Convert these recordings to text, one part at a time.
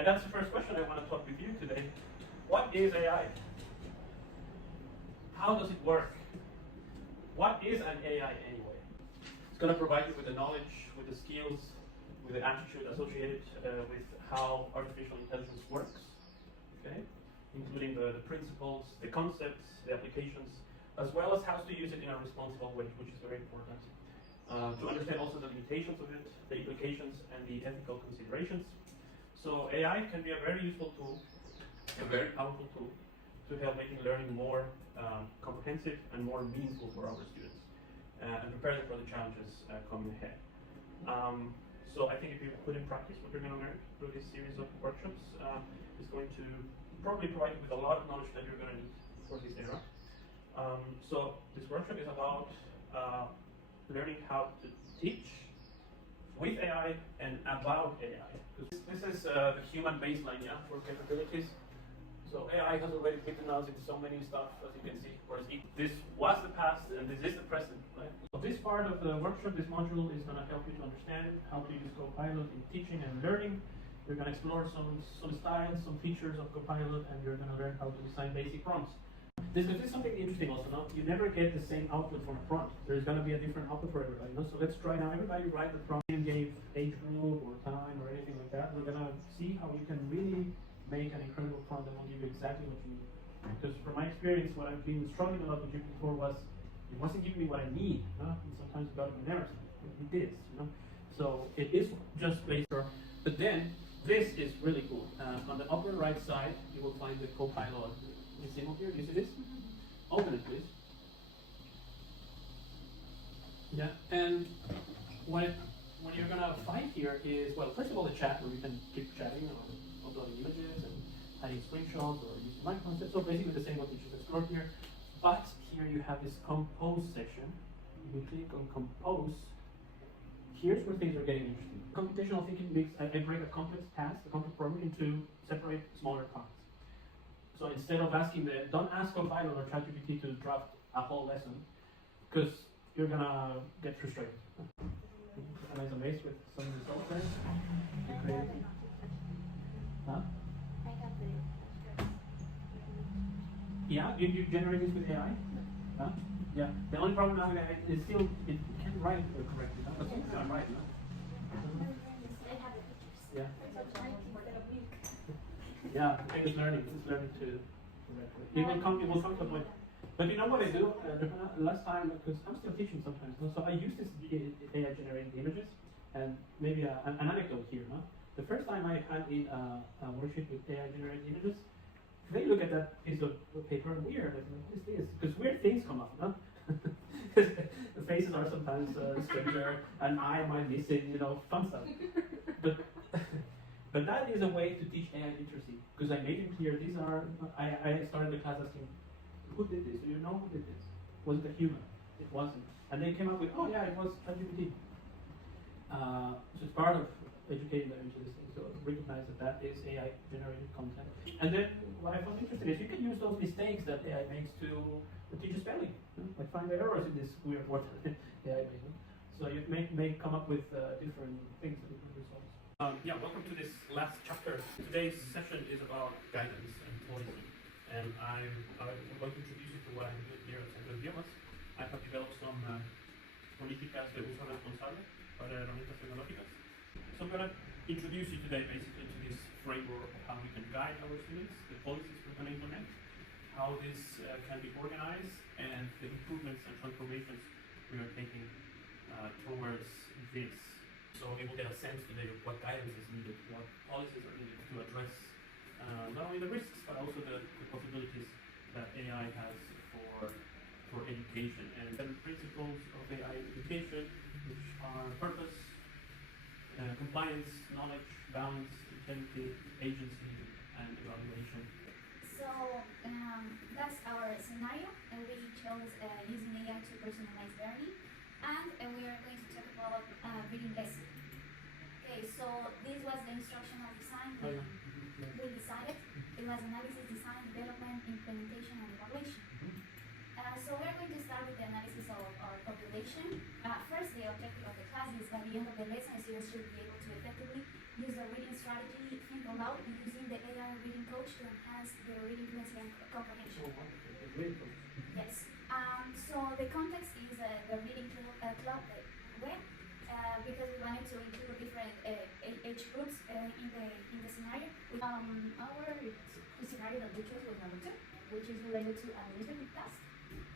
And that's the first question I want to talk with you today. What is AI? How does it work? What is an AI anyway? It's going to provide you with the knowledge, with the skills, with the attitude associated with how artificial intelligence works, okay? Including the principles, the concepts, the applications, as well as how to use it in a responsible way, which is very important. To understand also the limitations of it, the implications, and the ethical considerations. So AI can be a very useful tool, a very powerful tool, to help making learning more comprehensive and more meaningful for our students, and prepare them for the challenges coming ahead. So I think if you put in practice what you're going to learn through this series of workshops, is going to probably provide you with a lot of knowledge that you're going to need for this era. So this workshop is about learning how to teach with AI and about AI. This is the human baseline, yeah, for capabilities. So AI has already beaten us in so many stuff, as you can see. Of course, this was the past and this is the present, right? So this part of the workshop, this module, is going to help you to understand how to use Copilot in teaching and learning. You're going to explore some styles, some features of Copilot, and you're going to learn how to design basic prompts. This is something interesting also, no? You never get the same output from a prompt. There's going to be a different output for everybody, no? So let's try now. Everybody write the prompt and gave age group or time or anything like that. We're going to see how you can really make an incredible prompt that will give you exactly what you need. Because from my experience, what I've been struggling a lot with GPT before was it wasn't giving me what I need, and sometimes it got me nervous. It is, So it is just based on, but then this is really cool. On the upper right side, you will find the Copilot symbol here. Do you see this? Open it, please. Yeah, and what you're gonna find here is, well, first of all, the chat where we can keep chatting or uploading images and adding screenshots or using microphones. So basically the same what we just explored here. But here you have this compose section. If you click on compose, here's where things are getting interesting. Computational thinking makes I break a complex task, a complex problem, into separate smaller parts. So instead of don't ask Copilot or ChatGPT to draft a whole lesson, because you're gonna get frustrated. Am I amazed with some results there? Huh? Yeah, you generate this with AI? Huh? Yeah. The only problem now is still it can't write correctly. But it's not right, no? Yeah. Yeah, the thing is learning. It's learning to it will come to a point. But you know what I do? Last time, because I'm still teaching sometimes, so I use this AI generated images, and maybe an anecdote here. No? The first time I had in a worksheet with AI generated images, they look at that piece of paper weird. Like, what is this? Because weird things come up, no? The faces are sometimes stranger, an eye might be missing, fun stuff. But that is a way to teach AI literacy, because I made it clear. These are. I started the class asking, who did this? Do you know who did this? Was it a human? It wasn't. And they came up with, oh yeah, it was ChatGPT. So it's part of educating them into this thing. So recognize that is AI generated content. And then what I found interesting is you can use those mistakes that AI makes to teach you spelling. Like find the errors in this weird word AI makes. So you may come up with different things, different results. Welcome to this last chapter. Today's session is about guidance and policy. And I would like to introduce you to what I'm doing here at Centro de Idiomas. I have developed some políticas de uso responsable para herramientas tecnológicas. So I'm going to introduce you today basically to this framework of how we can guide our students, the policies we're going to implement, how this can be organized, and the improvements and transformations we are taking towards this. So we will get a sense today of what guidance is needed, what policies are needed to address not only the risks, but also the possibilities that AI has for education. And the principles of AI education, which are purpose, compliance, knowledge, balance, integrity, agency, and evaluation. So that's our scenario, and we chose using AI to personalize learning, and we are going to talk about reading lesson. Okay, so this was the instructional design we decided. It was analysis, design, development, implementation, and evaluation. So we're going to start with the analysis of our population. First, the objective of the class is by the end of the lesson, students should be able to effectively use a reading strategy think aloud using the AI reading coach to enhance their reading fluency and comprehension. Oh, wonderful. The reading coach. Yes. So the context is the reading club that went because we wanted to include different age groups in the scenario. Our scenario that we chose was number 2, which is related to administrative tasks.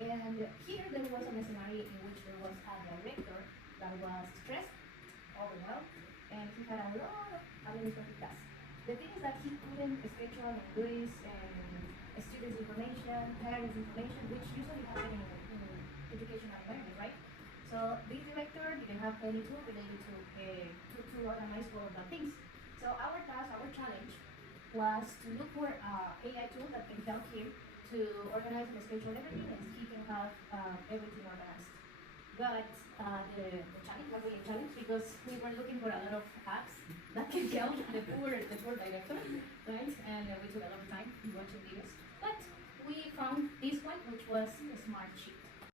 And here there was a scenario in which there was a director that was stressed, overwhelmed, and he had a lot of administrative tasks. The thing is that he couldn't schedule and list students' information, parents' information, which usually happen in educational environment, right? So this director didn't have any tool related to organize all of the things. So our task, our challenge, was to look for an AI tool that can help him to organize and schedule everything, and he can have everything organized. But the challenge was really a challenge because we were looking for a lot of apps that can help the poor director.